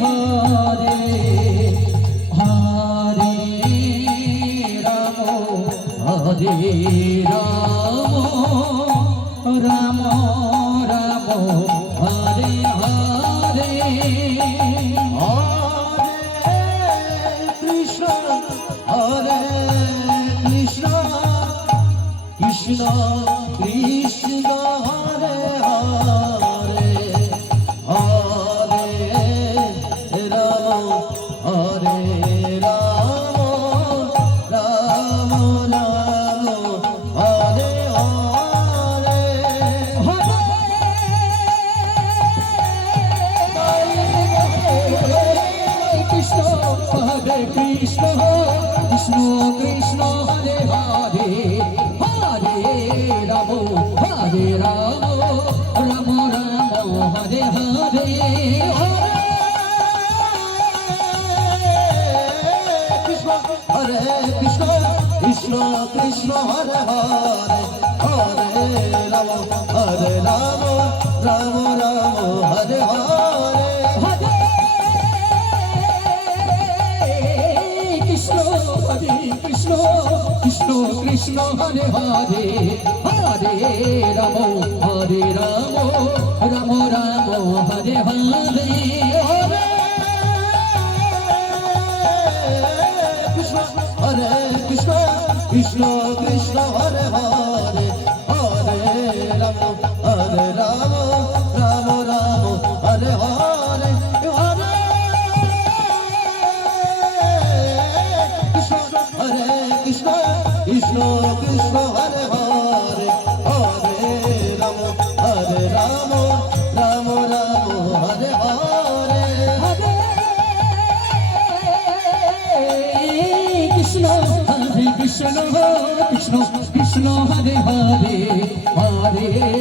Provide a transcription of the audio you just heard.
Hare Hare Ram Hare Ram Ram Ram Hare Hare Krishna Hare Krishna Krishna Krishna Hare Hare Hare Ram Hare Ram Ram Ram Hare Hare Krishna Hare Krishna Krishna Krishna Hare Hare Hare Ram Hare Ram Ram Ram Hare Hare Krishna Hare Krishna Krishna Krishna Hare Hare Hare Ram Hare Ram Ram Ram Hare Hare Krishna Hare Krishna Krishna Krishna Hare Hare Hare Ram Hare Ram Ram Ram Hare Hare Krishna Hare Krishna Krishna Krishna Hare Hare Hare Ram Hare Ram Ram Ram Hare Hare Hare Hare Krishna Krishna Krishna Hare Hare Hare Ram Hare Ram Ram Ram Hare Hare Hare Krishna Hare Krishna Krishna Krishna Hare Hare Hare